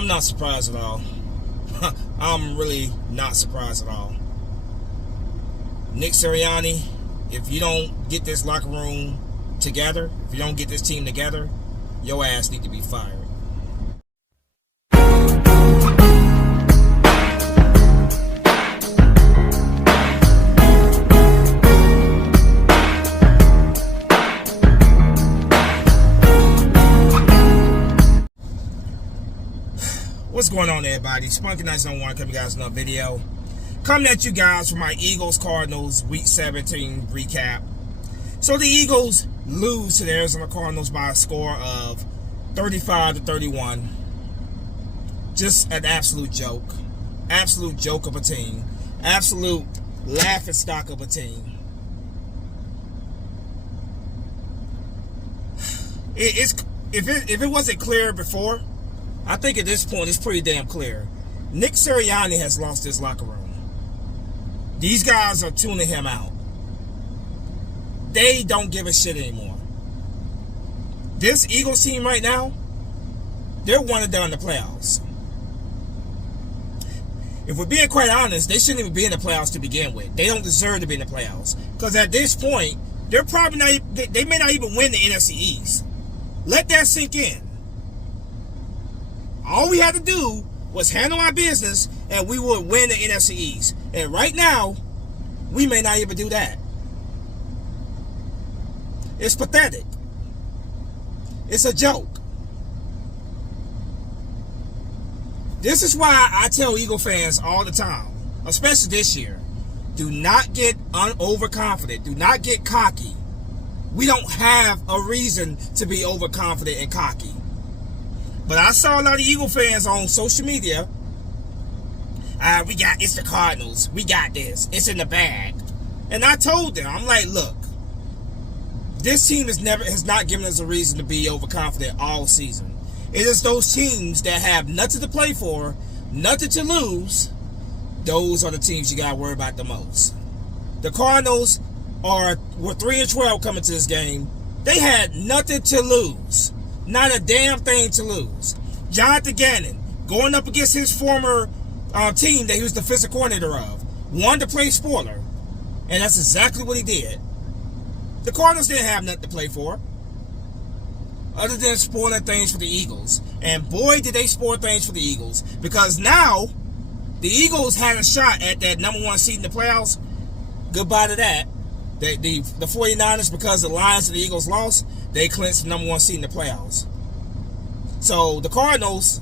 I'm not surprised at all. I'm really not surprised at all. Nick Sirianni, if you don't get this locker room together, if you don't get this team together, your ass need to be fired. What's going on, everybody? Spunky Nights on One, coming guys another video. Coming at you guys for my Eagles Cardinals Week 17 recap. So the Eagles lose to the Arizona Cardinals by a score of 35-31. Just an absolute joke. Absolute joke of a team. Absolute laughing stock of a team. If it wasn't clear before, I think at this point it's pretty damn clear. Nick Sirianni has lost his locker room. These guys are tuning him out. They don't give a shit anymore. This Eagles team right now, they're one and done in the playoffs. If we're being quite honest, they shouldn't even be in the playoffs to begin with. They don't deserve to be in the playoffs. Because at this point, they're probably not. They may not even win the NFC East. Let that sink in. All we had to do was handle our business and we would win the NFC East. And right now, we may not even do that. It's pathetic. It's a joke. This is why I tell Eagle fans all the time, especially this year, do not get overconfident. Do not get cocky. We don't have a reason to be overconfident and cocky. But I saw a lot of Eagle fans on social media. It's the Cardinals. We got this. It's in the bag. And I told them, I'm like, look, this team has not given us a reason to be overconfident all season. It is those teams that have nothing to play for, nothing to lose. Those are the teams you got to worry about the most. The Cardinals were 3-12 coming to this game. They had nothing to lose. Not a damn thing to lose. Jonathan Gannon, going up against his former team that he was the defensive coordinator of, wanted to play spoiler. And that's exactly what he did. The Cardinals didn't have nothing to play for, other than spoiling things for the Eagles. And boy, did they spoil things for the Eagles. Because now, the Eagles had a shot at that number one seed in the playoffs. Goodbye to that. The 49ers, because the Lions and the Eagles lost, they clinched the number one seed in the playoffs. So the Cardinals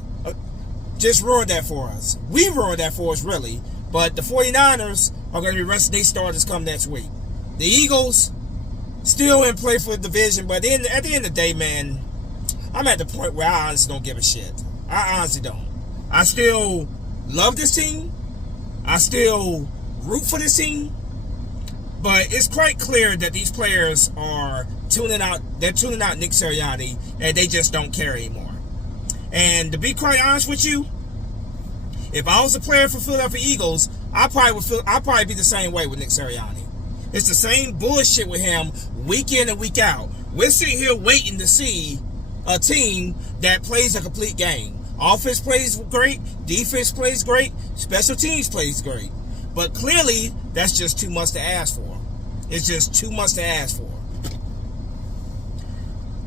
just ruined that for us. We ruined that for us, really. But the 49ers are going to be resting their starters come next week. The Eagles still in play for the division, but at the end of the day, man, I'm at the point where I honestly don't give a shit. I honestly don't. I still love this team. I still root for this team. But it's quite clear that these players are tuning out. They're tuning out Nick Sirianni, and they just don't care anymore. And to be quite honest with you, if I was a player for Philadelphia Eagles, I'd probably be the same way with Nick Sirianni. It's the same bullshit with him week in and week out. We're sitting here waiting to see a team that plays a complete game. Offense plays great, defense plays great, special teams plays great. But clearly, that's just too much to ask for. It's just too much to ask for.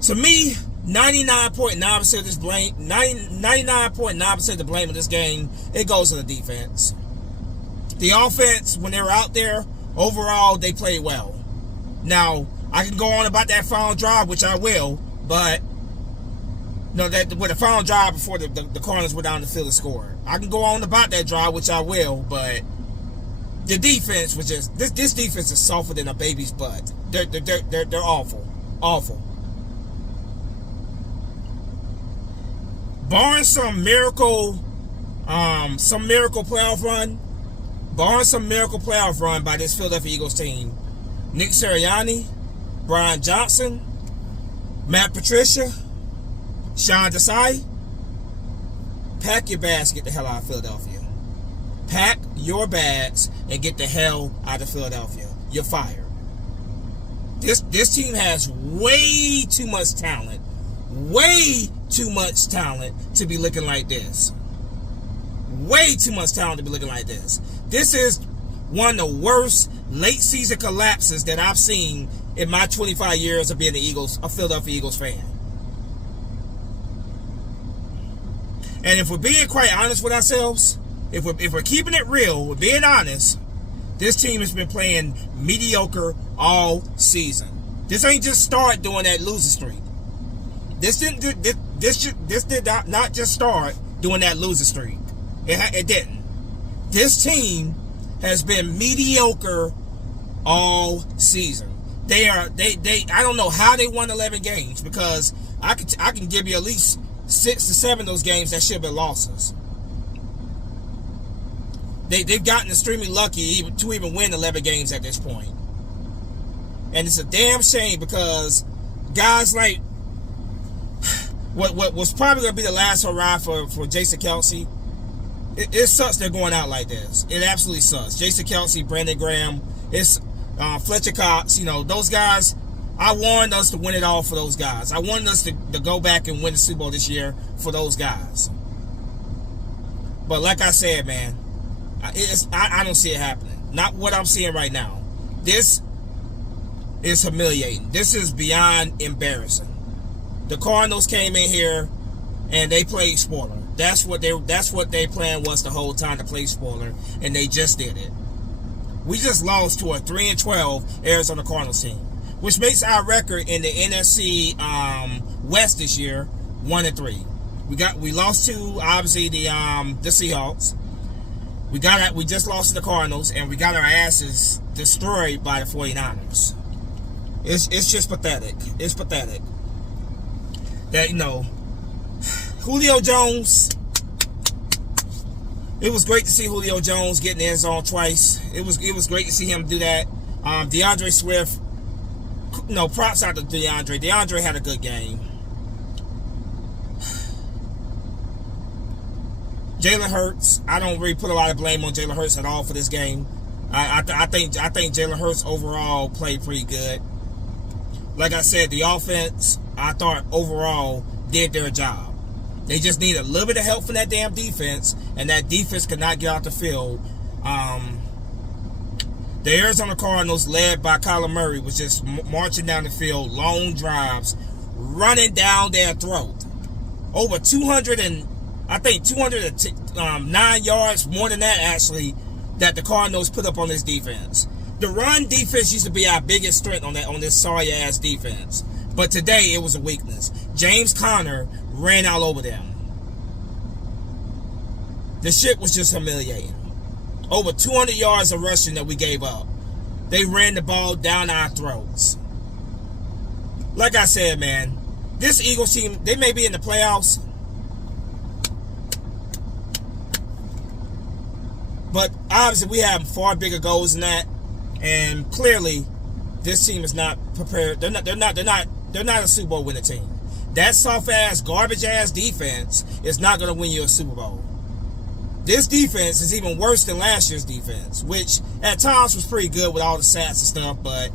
To me, 99.9% of this blame, 99.9% of the blame of this game, it goes to the defense. The offense, when they were out there, overall, they played well. Now, I can go on about that final drive, which I will, but that with the final drive before the Cardinals were down the field and scored. I can go on about that drive, which I will, but the defense was just this defense is softer than a baby's butt. They're awful, awful. Barring some miracle playoff run by this Philadelphia Eagles team, Nick Sirianni, Brian Johnson, Matt Patricia, Sean Desai, pack your bags, get the hell out of Philadelphia. Pack your bags and get the hell out of Philadelphia. You're fired. This team has way too much talent. Way too much talent to be looking like this. way too much talent to be looking like this. This is one of the worst late season collapses that I've seen in my 25 years of being a Philadelphia Eagles fan. And if we're being quite honest with ourselves, if we're keeping it real, we're being honest, this team has been playing mediocre all season. This ain't just start doing that losing streak. This did not just start doing that losing streak. It didn't. This team has been mediocre all season. I don't know how they won 11 games, because I can give you at least 6 to 7 of those games that should have been losses. They've gotten extremely lucky to even win 11 games at this point. And it's a damn shame, because guys like what was probably going to be the last hurrah for Jason Kelce, it sucks they're going out like this. It absolutely sucks. Jason Kelce, Brandon Graham, it's Fletcher Cox, those guys. I wanted us to win it all for those guys. I wanted us to go back and win the Super Bowl this year for those guys. But like I said, man, I don't see it happening. Not what I'm seeing right now. This is humiliating. This is beyond embarrassing. The Cardinals came in here and they played spoiler. That's what their plan was the whole time, to play spoiler, and they just did it. We just lost to a 3-12 Arizona Cardinals team, which makes our record in the NFC West this year 1-3. We lost to, obviously, the Seahawks. We just lost to the Cardinals, and we got our asses destroyed by the 49ers. It's just pathetic. It's pathetic that, Julio Jones. It was great to see Julio Jones get in the end zone twice. It was great to see him do that. DeAndre Swift. Props out to DeAndre. DeAndre had a good game. Jalen Hurts. I don't really put a lot of blame on Jalen Hurts at all for this game. I think Jalen Hurts overall played pretty good. Like I said, the offense, I thought overall did their job. They just need a little bit of help from that damn defense, and that defense could not get out the field. The Arizona Cardinals, led by Kyler Murray, was just marching down the field, long drives, running down their throat. Over 209 yards, more than that actually, that the Cardinals put up on this defense. The run defense used to be our biggest strength on this sorry ass defense, but today it was a weakness. James Conner ran all over them. The shit was just humiliating. Over 200 yards of rushing that we gave up. They ran the ball down our throats. Like I said, man, this Eagles team, they may be in the playoffs, but obviously we have far bigger goals than that, and clearly this team is not prepared. They're not a Super Bowl winning team. That soft ass, garbage ass defense is not going to win you a Super Bowl. This defense is even worse than last year's defense, which at times was pretty good with all the stats and stuff, but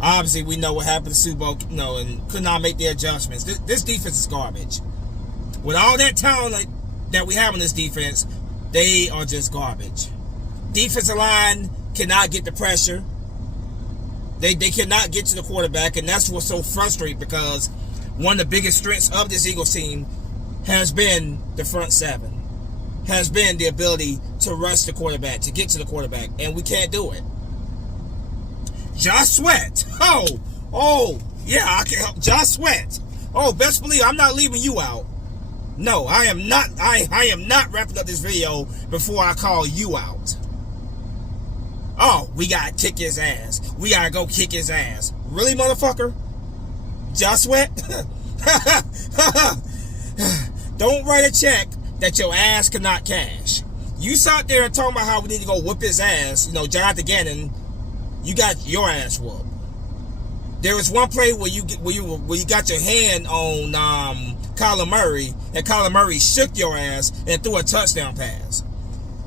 obviously we know what happened to Super Bowl, and could not make the adjustments. This defense is garbage. With all that talent that we have on this defense, they are just garbage. Defensive line cannot get the pressure. They cannot get to the quarterback, and that's what's so frustrating, because one of the biggest strengths of this Eagles team has been the front seven. Has been the ability to rush the quarterback, to get to the quarterback, and we can't do it. Josh Sweat. Oh, yeah, I can help. Josh Sweat. Oh, best believe I'm not leaving you out. No, I am not. I am not wrapping up this video before I call you out. Oh, we gotta kick his ass. We gotta go kick his ass. Really, motherfucker? Josh Sweat? Don't write a check that your ass cannot cash. You sat there and talking about how we need to go whoop his ass, Jonathan Gannon, you got your ass whooped. There was one play where you got your hand on Kyler Murray, and Kyler Murray shook your ass and threw a touchdown pass.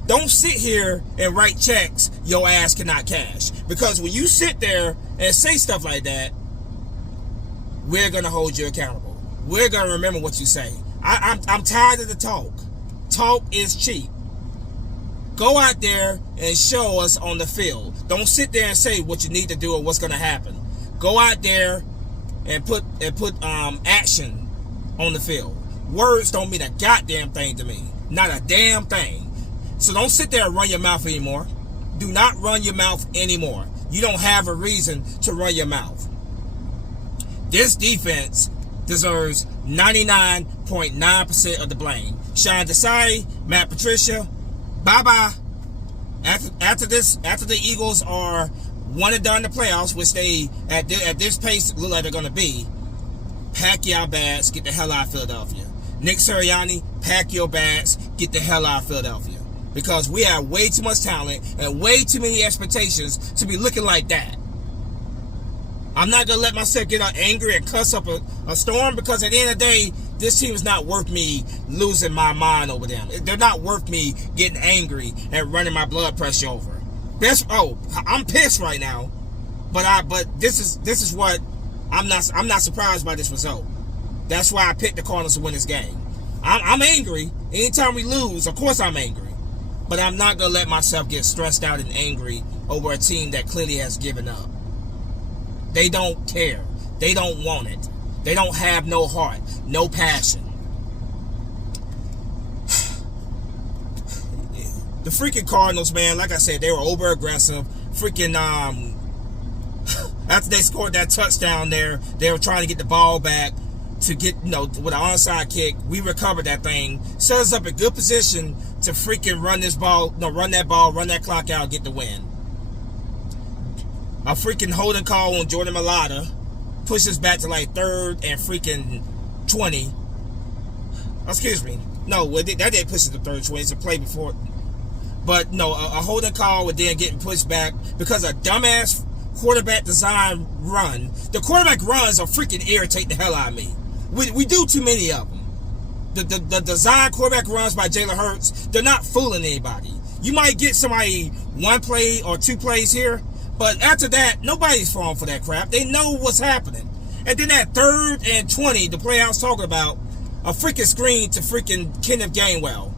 Don't sit here and write checks your ass cannot cash, because when you sit there and say stuff like that, we're gonna hold you accountable. We're gonna remember what you say. I'm tired of the talk. Talk is cheap. Go out there and show us on the field. Don't sit there and say what you need to do or what's going to happen. Go out there and put action on the field. Words don't mean a goddamn thing to me. Not a damn thing. So don't sit there and run your mouth anymore. Do not run your mouth anymore. You don't have a reason to run your mouth. This defense deserves 99.9% of the blame. Sean Desai, Matt Patricia, bye-bye. After the Eagles are one and done in the playoffs, which they at this pace look like they're gonna be, pack your bags, get the hell out of Philadelphia. Nick Sirianni, pack your bags, get the hell out of Philadelphia. Because we have way too much talent and way too many expectations to be looking like that. I'm not gonna let myself get angry and cuss up a storm, because at the end of the day, this team is not worth me losing my mind over them. They're not worth me getting angry and running my blood pressure over. I'm pissed right now, but this is what I'm not surprised by this result. That's why I picked the Cardinals to win this game. I'm angry. Anytime we lose, of course I'm angry. But I'm not gonna let myself get stressed out and angry over a team that clearly has given up. They don't care. They don't want it. They don't have no heart, no passion. The freaking Cardinals, man, like I said, they were over aggressive. Freaking after they scored that touchdown there, they were trying to get the ball back to get, with an onside kick. We recovered that thing. Set us up a good position to freaking run that clock out, get the win. A freaking holding call on Jordan Mailata pushes back to like 3rd and freaking 20. Excuse me. No, that didn't push it to 3rd and 20. It's a play before. But no, a holding call with then getting pushed back because a dumbass quarterback design run. The quarterback runs are freaking irritate the hell out of me. We do too many of them. The design quarterback runs by Jalen Hurts, they're not fooling anybody. You might get somebody 1 play or 2 plays here, but after that, nobody's falling for that crap. They know what's happening. And then that 3rd and 20, the play I was talking about, a freaking screen to freaking Kenneth Gainwell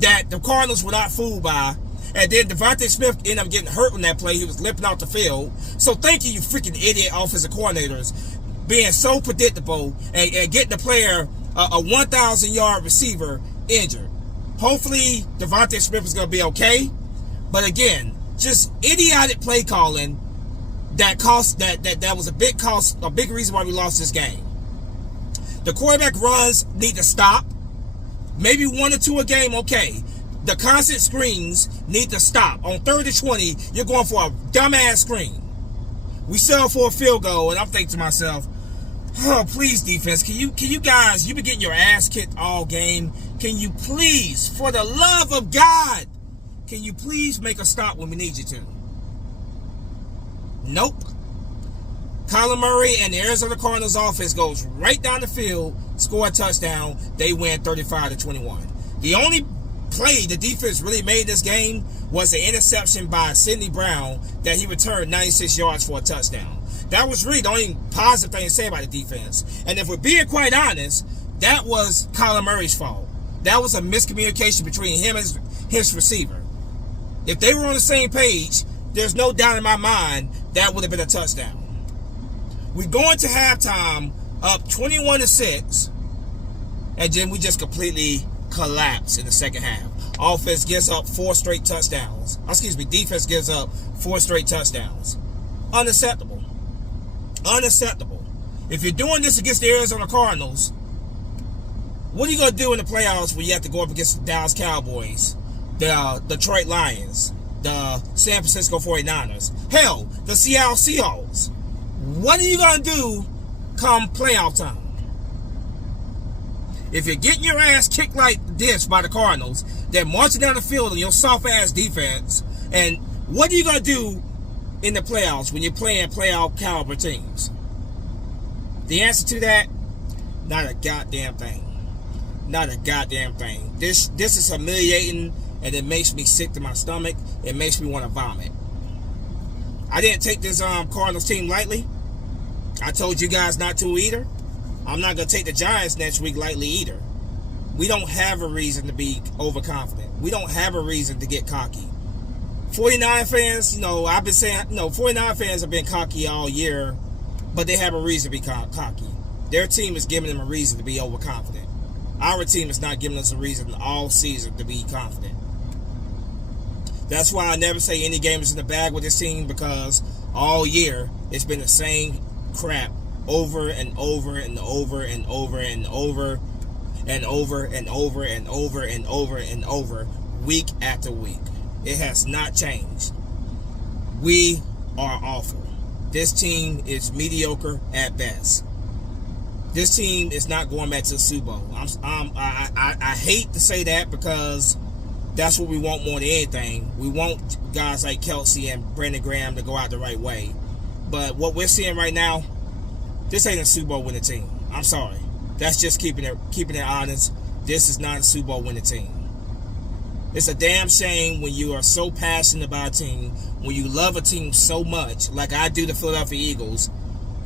that the Cardinals were not fooled by. And then Devontae Smith ended up getting hurt on that play. He was limping off the field. So thank you, you freaking idiot offensive coordinators, being so predictable and getting the player, a 1,000-yard receiver, injured. Hopefully, Devontae Smith is going to be okay. But again, just idiotic play calling that cost that was a big reason why we lost this game. The quarterback runs need to stop. Maybe 1 or 2 a game, okay. The constant screens need to stop. On 3rd and 20, you're going for a dumbass screen. We sell for a field goal, and I'm thinking to myself, oh, please, defense, can you guys, you've been getting your ass kicked all game. Can you please, for the love of God, can you please make a stop when we need you to? Nope. Kyler Murray and the Arizona Cardinals offense goes right down the field, score a touchdown, they win 35-21. The only play the defense really made this game was an interception by Sidney Brown that he returned 96 yards for a touchdown. That was really the only positive thing to say about the defense. And if we're being quite honest, that was Kyler Murray's fault. That was a miscommunication between him and his receiver. If they were on the same page, there's no doubt in my mind that would have been a touchdown. We go into halftime up 21-6, and then we just completely collapse in the second half. Offense gives up 4 straight touchdowns. Defense gives up 4 straight touchdowns. Unacceptable. Unacceptable. If you're doing this against the Arizona Cardinals, what are you going to do in the playoffs when you have to go up against the Dallas Cowboys, the Detroit Lions, the San Francisco 49ers, hell, the Seattle Seahawks? What are you going to do come playoff time? If you're getting your ass kicked like this by the Cardinals, they're marching down the field on your soft-ass defense, and what are you going to do in the playoffs when you're playing playoff caliber teams? The answer to that, not a goddamn thing. Not a goddamn thing. This is humiliating, and it makes me sick to my stomach. It makes me want to vomit. I didn't take this Cardinals team lightly. I told you guys not to either. I'm not going to take the Giants next week lightly either. We don't have a reason to be overconfident. We don't have a reason to get cocky. 49 fans, I've been saying, 49 fans have been cocky all year, but they have a reason to be cocky. Their team is giving them a reason to be overconfident. Our team is not giving us a reason all season to be confident. That's why I never say any game is in the bag with this team, because all year it's been the same crap over and over and over and over and over and over and over and over and over and over, week after week. It has not changed. We are awful. This team is mediocre at best. This team is not going back to the Super Bowl. I hate to say that, because that's what we want more than anything. We want guys like Kelsey and Brandon Graham to go out the right way. But what we're seeing right now, this ain't a Super Bowl winning team. I'm sorry. That's just keeping it honest. This is not a Super Bowl winning team. It's a damn shame when you are so passionate about a team, when you love a team so much, like I do the Philadelphia Eagles,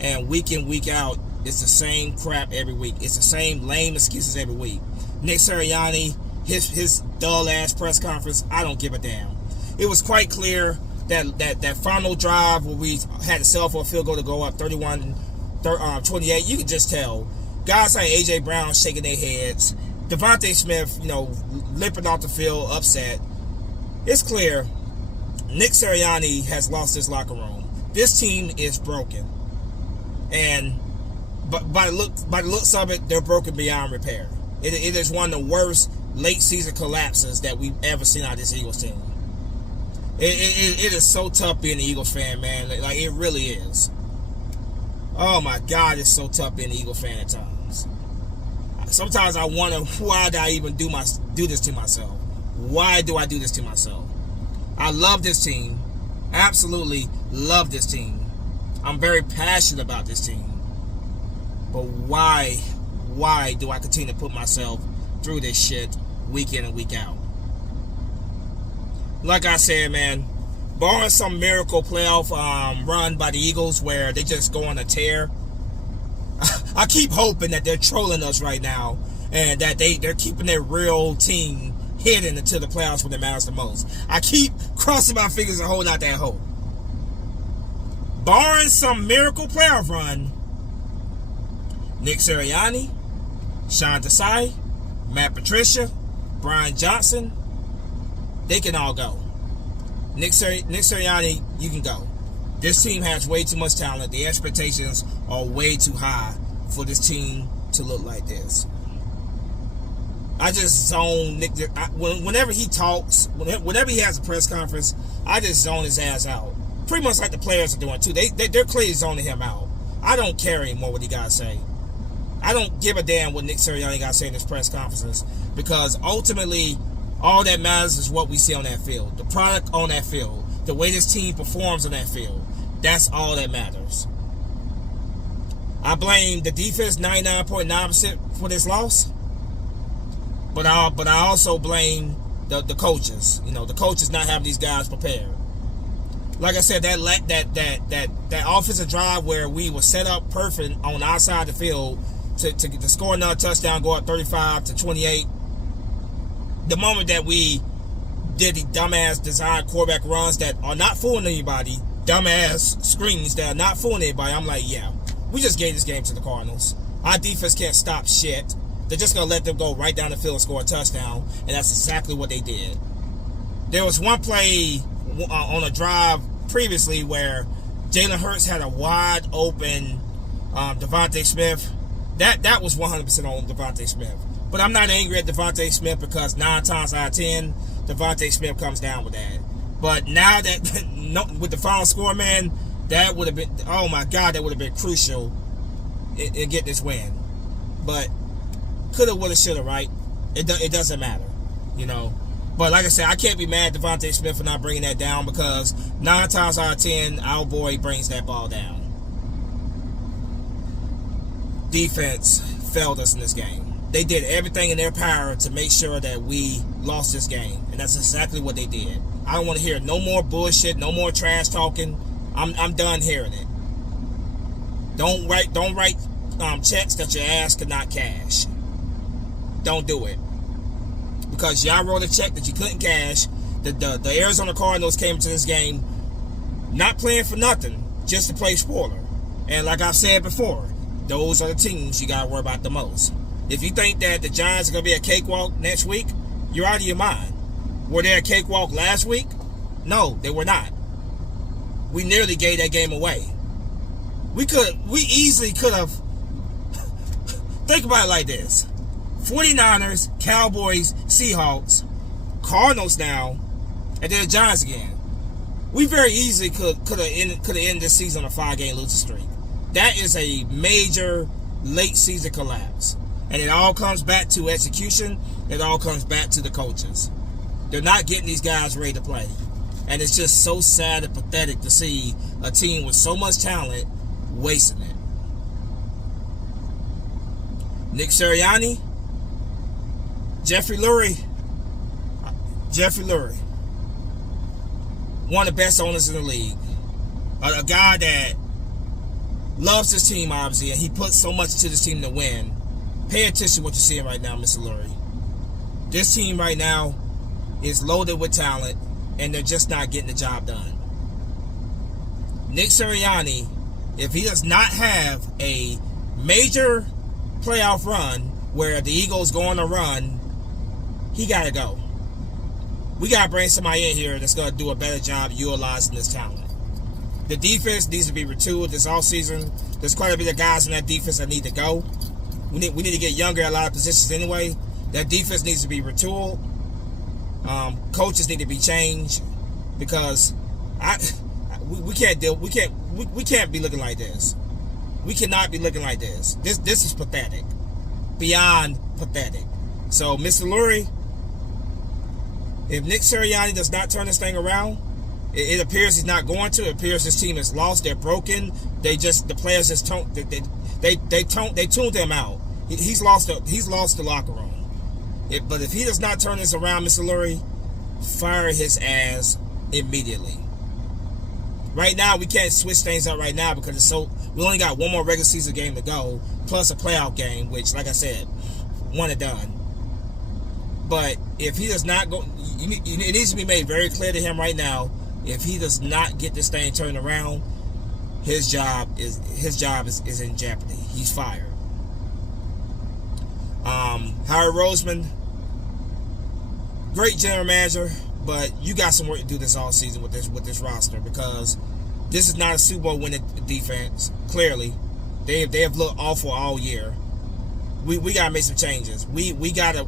and week in, week out, it's the same crap every week. It's the same lame excuses every week. Nick Sirianni, his dull-ass press conference, I don't give a damn. It was quite clear that final drive where we had to settle for a field goal to go up 31-28, you could just tell. Guys like A.J. Brown shaking their heads. Devontae Smith, limping off the field, upset. It's clear Nick Sirianni has lost his locker room. This team is broken. And by the looks of it, they're broken beyond repair. It is one of the worst late season collapses that we've ever seen out of this Eagles team. It is so tough being an Eagles fan, man. Like, it really is. Oh my God, it's so tough being an Eagles fan at times. Sometimes I wonder, why did I even do this to myself? Why do I do this to myself? I love this team. Absolutely love this team. I'm very passionate about this team. But why do I continue to put myself through this shit week in and week out? Like I said, man, barring some miracle playoff run by the Eagles where they just go on a tear, I keep hoping that they're trolling us right now, and that they're keeping their real team hidden until the playoffs when it matters the most. I keep crossing my fingers and holding out that hope. Barring some miracle playoff run, Nick Sirianni, Sean Desai, Matt Patricia, Brian Johnson, they can all go. Nick Sirianni, you can go. This team has way too much talent. The expectations are way too high for this team to look like this. I just zone Nick. Whenever he talks, whenever he has a press conference, I just zone his ass out. Pretty much like the players are doing too. They're clearly zoning him out. I don't care anymore what he got to say. I don't give a damn what Nick Sirianni got to say in his press conferences, because ultimately, all that matters is what we see on that field. The product on that field. The way this team performs on that field. That's all that matters. I blame the defense 99.9% for this loss. But I also blame the coaches. The coaches not having these guys prepared. Like I said, that offensive drive where we were set up perfect on our side of the field to score another touchdown, go up 35-28. The moment that we did the dumbass design quarterback runs that are not fooling anybody, dumbass screens that are not fooling anybody, I'm like, yeah, we just gave this game to the Cardinals. Our defense can't stop shit. They're just going to let them go right down the field and score a touchdown, and that's exactly what they did. There was one play on a drive previously where Jalen Hurts had a wide open Devontae Smith. That was 100% on Devontae Smith. But I'm not angry at Devontae Smith, because 9 times out of 10, Devontae Smith comes down with that. But now that, with the final score, man, that would have been, oh my God, that would have been crucial in get this win. But coulda, woulda, shoulda, right? It doesn't matter, But like I said, I can't be mad at Devontae Smith for not bringing that down, because 9 times out of 10, our boy brings that ball down. Defense failed us in this game. They did everything in their power to make sure that we lost this game, and that's exactly what they did. I don't want to hear no more bullshit, no more trash talking. I'm done hearing it. Don't write checks that your ass could not cash. don't do it. Because y'all wrote a check that you couldn't cash. The Arizona Cardinals came to this game not playing for nothing, just to play spoiler. And like I've said before, those are the teams you got to worry about the most. If you think that the Giants are going to be a cakewalk next week, you're out of your mind. Were they a cakewalk last week? No, they were not. We nearly gave that game away. We easily could have. Think about it like this: 49ers, Cowboys, Seahawks, Cardinals now, and then the Giants again. We very easily could have ended this season on a 5-game losing streak. That is a major late season collapse. And it all comes back to execution. It all comes back to the coaches. They're not getting these guys ready to play. And it's just so sad and pathetic to see a team with so much talent wasting it. Nick Sirianni, Jeffrey Lurie, one of the best owners in the league. A guy that loves his team, obviously, and he puts so much into this team to win. Pay attention to what you're seeing right now, Mr. Lurie. This team right now is loaded with talent, and they're just not getting the job done. Nick Sirianni, if he does not have a major playoff run where the Eagles go on a run, he got to go. We got to bring somebody in here that's going to do a better job utilizing this talent. The defense needs to be retooled this offseason. There's quite a bit of guys in that defense that need to go. We need to get younger at a lot of positions anyway. That defense needs to be retooled. Coaches need to be changed because we can't be looking like this. We cannot be looking like this. This is pathetic, beyond pathetic. So, Mr. Lurie, if Nick Sirianni does not turn this thing around, it appears he's not going to. It appears this team is lost. They're broken. The players just they tuned them out. He's lost the locker room. But if he does not turn this around, Mr. Lurie, fire his ass immediately. Right now, we can't switch things up right now because we only got one more regular season game to go, plus a playoff game, which, like I said, one and done. But if he does not go, it needs to be made very clear to him right now. If he does not get this thing turned around, his job is in jeopardy. He's fired. Howard Roseman, great general manager, but you got some work to do this all season with this roster because this is not a Super Bowl winning defense. Clearly, they have looked awful all year. We gotta make some changes. We gotta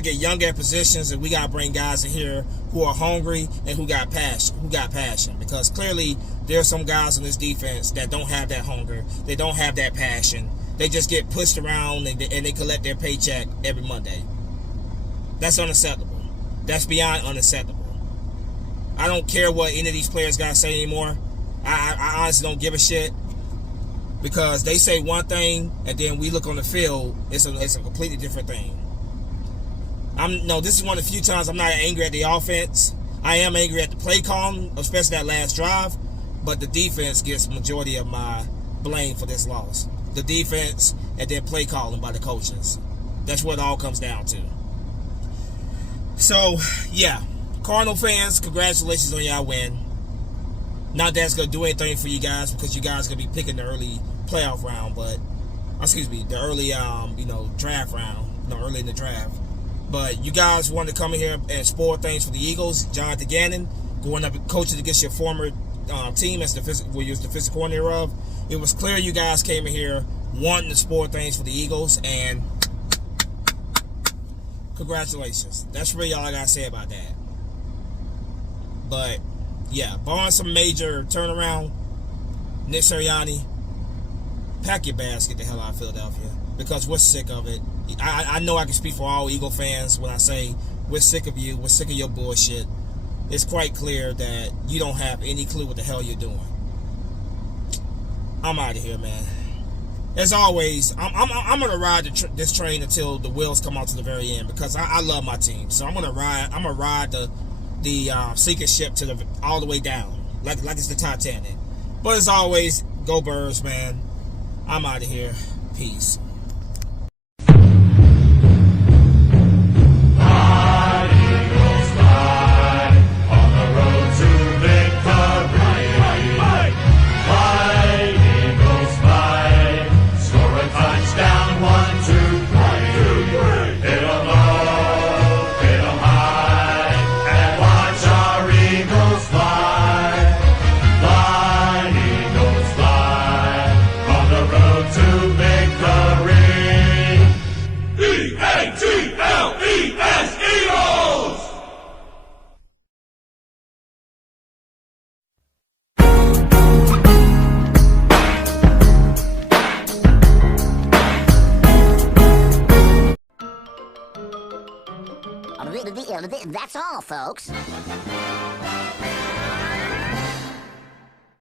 get younger at positions, and we gotta bring guys in here who are hungry and who got passion. Because clearly there are some guys on this defense that don't have that hunger. They don't have that passion. They just get pushed around and they collect their paycheck every Monday. That's unacceptable. That's beyond unacceptable. I don't care what any of these players got to say anymore. I honestly don't give a shit. Because they say one thing, and then we look on the field, it's a completely different thing. This is one of the few times I'm not angry at the offense. I am angry at the play calling, especially that last drive. But the defense gets the majority of my blame for this loss. The defense and then play calling by the coaches. That's what it all comes down to. So, yeah. Cardinal fans, congratulations on y'all win. Not that it's going to do anything for you guys because you guys are going to be picking the early playoff round, the early draft round, early in the draft. But you guys wanted to come in here and spoil things for the Eagles. Jonathan Gannon going up and coaching against your former team as where you was the defensive coordinator of. It was clear you guys came in here wanting to spoil things for the Eagles, and congratulations. That's really all I got to say about that. But, yeah, barring some major turnaround, Nick Sirianni, pack your bags, get the hell out of Philadelphia, because we're sick of it. I know I can speak for all Eagle fans when I say we're sick of you, we're sick of your bullshit. It's quite clear that you don't have any clue what the hell you're doing. I'm out of here, man. As always, I'm gonna ride this train until the wheels come out to the very end because I love my team. So I'm gonna ride the sinking ship all the way down, like it's the Titanic. But as always, go Birds, man. I'm out of here. Peace. One, two, three. Hit 'em low, hit 'em high, and watch our eagles fly. Fly, eagles fly, on the road to victory. E-A-T-L-E-S, Eagles! That's all, folks.